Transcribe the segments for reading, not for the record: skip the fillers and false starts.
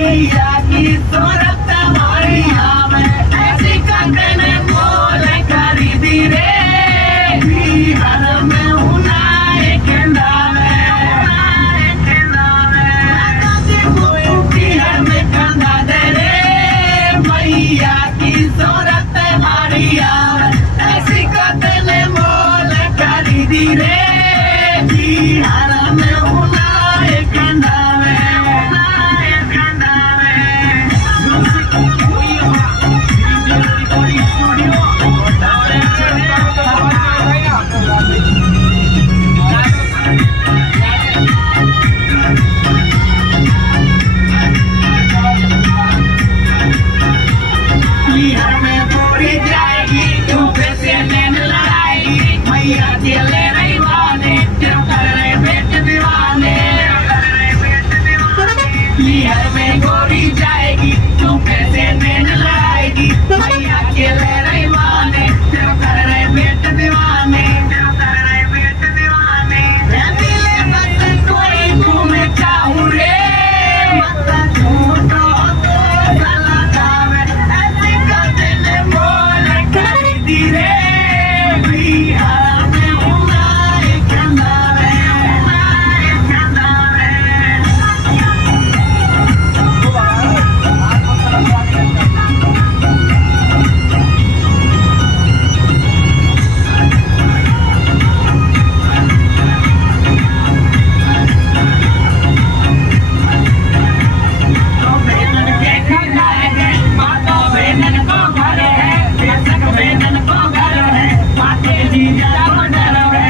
मैया की सूरत हमारी आवे, ऐसी कंगन मोल खरीदी रे, बिहार में उनाए कंदावे, बिहार में कंदा दे रे, मैया की सूरत हमारी आवे, ऐसी कंगन मोल खरीदी रे, बिहार में उनाए कंदावे। बिहार में पूरी जाएगी, धूप से नैन लड़ाएगी, मैया चले रही वाने, क्यों कर रहे बेट दीवाने। बिहार में गोरी जाएगी, धूप से नैन लड़ाएगी, मैया चले रही वाने, क्यों कर रहे बेट दीवाने। दिले बस कोई घूमे चाहूँ रे, मत झूठो तो गला खावे, ऐसी कदन मोल खरीदी रे, बिहार में उनाए कंदावे, उनाए कंदावे। तो बेनन के खिलाएंगे, मातो बेनन को घर है, बेसक बेनन को घर है, माते जीजा को डर है,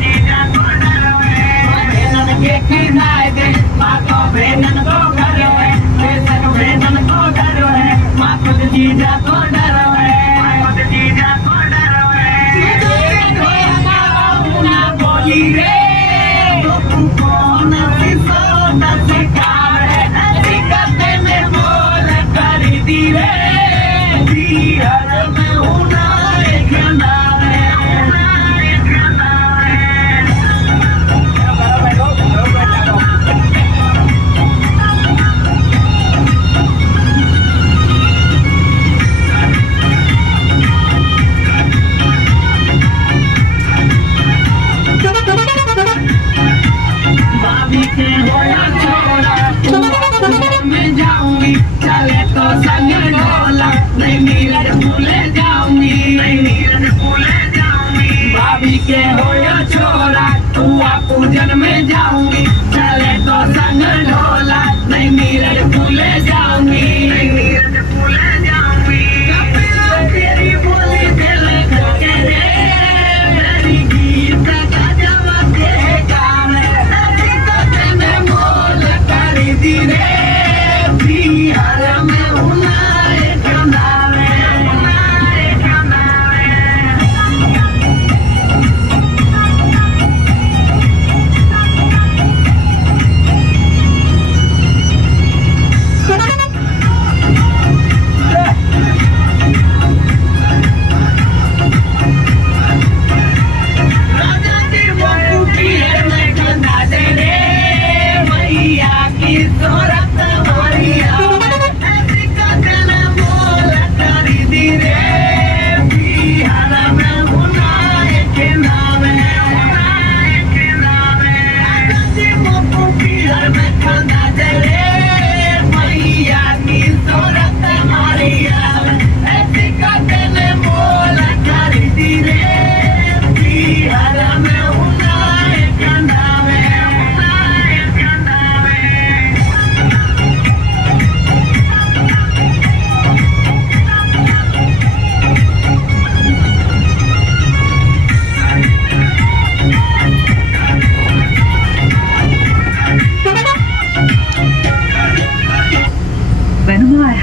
जीजा को डर है। बेनन के खिलाएंगे, मातो बेनन को घर है, बेसक बेनन को घर है, मातो जीजा को डर है, जीजा को डर है। ना बोली रे, तू कौन सी सोना सिखावे, ऐसी कदन मोल खरीदी रे, बिहार में उनाए कंदावे, उनाए कंदावे। भाभी के होया छोड़ा, मैं जाऊंगी, चले तो संग डोला, नहीं नीरज भूले जाऊंगी, नहीं नीरज भूले जाऊंगी। भाभी के होया छोड़ा, तू पूजन में जाऊंगी,